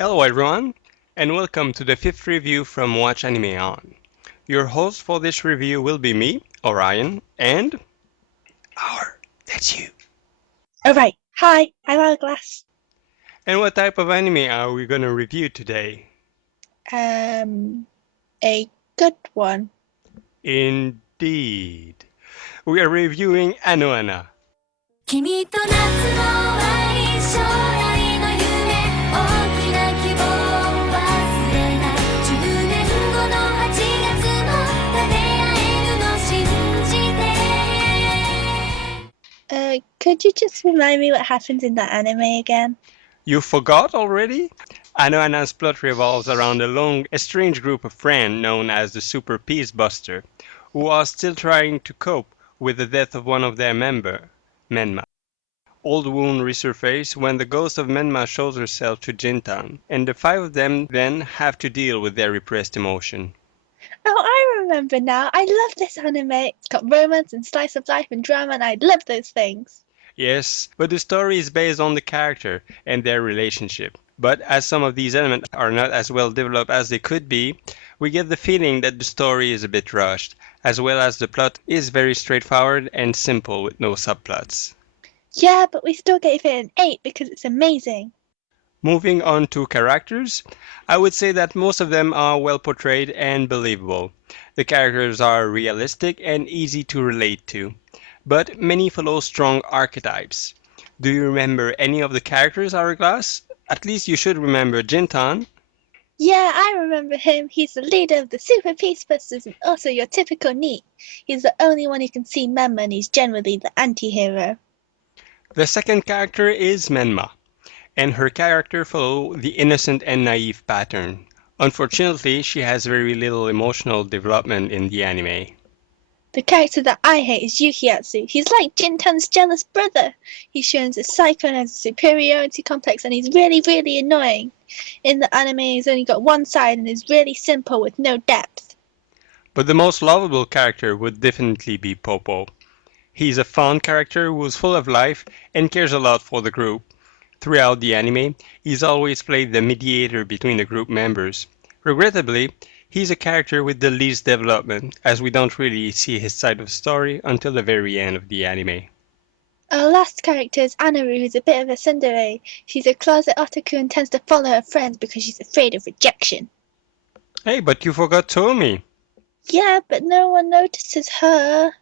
Hello everyone, and welcome to the fifth review from Watch Anime On. Your host for this review will be me, Orion, and that's you. Alright, hi, I'm hourglass. And what type of anime are we gonna review today? A good one. Indeed. We are reviewing AnoHana. 君と夏の終わり将来の夢大きな希望を忘れない10年後の8月も立て合えるの信じて Could you just remind me what happens in that anime again? You forgot already? AnoHana's plot revolves around a long, estranged group of friends known as the Super Peace Buster, who are still trying to cope with the death of one of their members, Menma. Old wound resurface when the ghost of Menma shows herself to Jintan, and the five of them then have to deal with their repressed emotion. Oh, I remember now. I love this anime. It's got romance and slice of life and drama, and I love those things. Yes, but the story is based on the character and their relationship. But as some of these elements are not as well developed as they could be, we get the feeling that the story is a bit rushed, as well as the plot is very straightforward and simple with no subplots. Yeah, but we still gave it an 8 because it's amazing. Moving on to characters, I would say that most of them are well portrayed and believable. The characters are realistic and easy to relate to, but many follow strong archetypes. Do you remember any of the characters, Hourglass? At least you should remember Jintan. Yeah, I remember him. He's the leader of the Super Peace Busters and also your typical NEET. He's the only one who can see Memma and he's generally the anti-hero. The second character is Menma, and her character follows the innocent and naive pattern. Unfortunately, she has very little emotional development in the anime. The character that I hate is Yukiatsu. He's like Jintan's jealous brother. He shows a psycho and has a superiority complex and he's really, really annoying. In the anime, he's only got one side and is really simple with no depth. But the most lovable character would definitely be Popo. He's a fun character who's full of life and cares a lot for the group. Throughout the anime, he's always played the mediator between the group members. Regrettably, he's a character with the least development, as we don't really see his side of the story until the very end of the anime. Our last character is Anaru, who's a bit of a tsundere. She's a closet otaku and tends to follow her friends because she's afraid of rejection. Hey, but you forgot Tomi! Yeah, but no one notices her.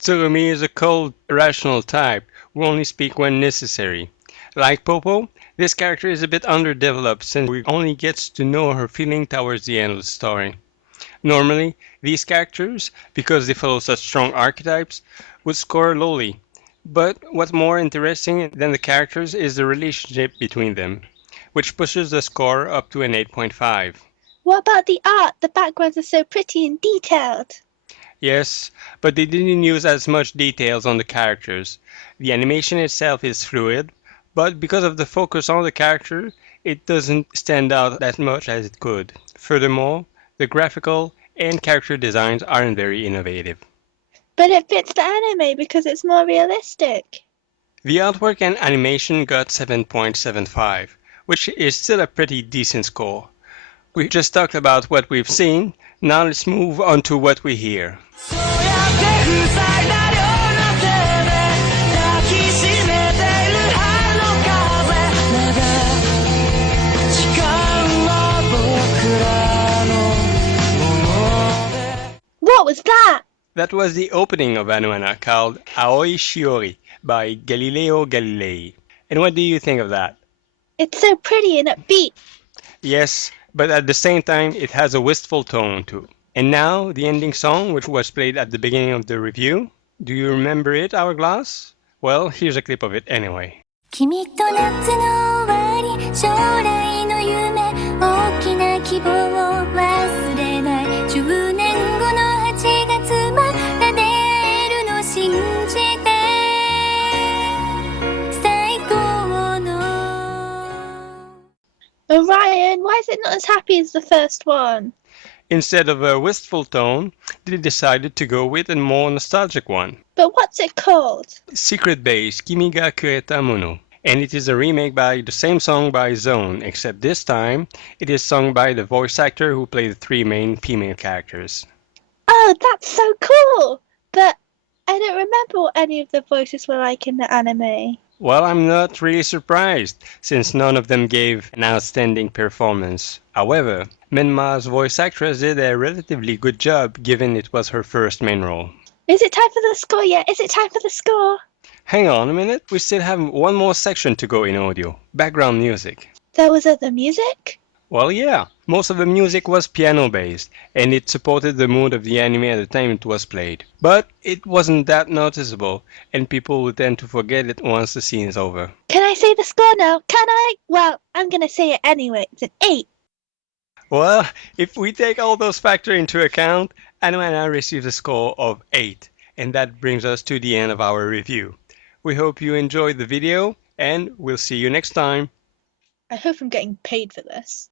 Tsurumi is a cold, irrational type who only speaks when necessary. Like Popo, this character is a bit underdeveloped since we only get to know her feeling towards the end of the story. Normally, these characters, because they follow such strong archetypes, would score lowly. But what's more interesting than the characters is the relationship between them, which pushes the score up to an 8.5. What about the art? The backgrounds are so pretty and detailed. Yes, but they didn't use as much details on the characters. The animation itself is fluid, but because of the focus on the character, it doesn't stand out that much as it could. Furthermore, the graphical and character designs aren't very innovative. But it fits the anime because it's more realistic. The artwork and animation got 7.75, which is still a pretty decent score. We just talked about what we've seen, now let's move on to what we hear. What was that? That was the opening of AnoHana called Aoi Shiori by Galileo Galilei. And what do you think of that? It's so pretty and upbeat. Yes, but at the same time it has a wistful tone too. And now the ending song, which was played at the beginning of the review. Do you remember it, Hourglass? Well, here's a clip of it anyway. 君と夏の終わり将来の夢大きな希望を忘れない10年後の8月また出会えるの信じて最高の Orion, why is it not as happy as the first one? Instead of a wistful tone, they decided to go with a more nostalgic one. But what's it called? Secret Base Kimi ga Kureta Mono. And it is a remake by the same song by Zone, except this time it is sung by the voice actor who played the three main female characters. Oh, that's so cool! But I don't remember what any of the voices were like in the anime. Well, I'm not really surprised, since none of them gave an outstanding performance. However, Menma's voice actress did a relatively good job given it was her first main role. Is it time for the score yet? Is it time for the score? Hang on a minute, we still have one more section to go in audio background music. There was the music? Well, yeah, most of the music was piano based, and it supported the mood of the anime at the time it was played. But it wasn't that noticeable, and people would tend to forget it once the scene is over. Can I say the score now? Can I? Well, I'm gonna say it anyway. It's an 8. Well, if we take all those factors into account, AnoHana receives a score of 8, and that brings us to the end of our review. We hope you enjoyed the video, and we'll see you next time. I hope I'm getting paid for this.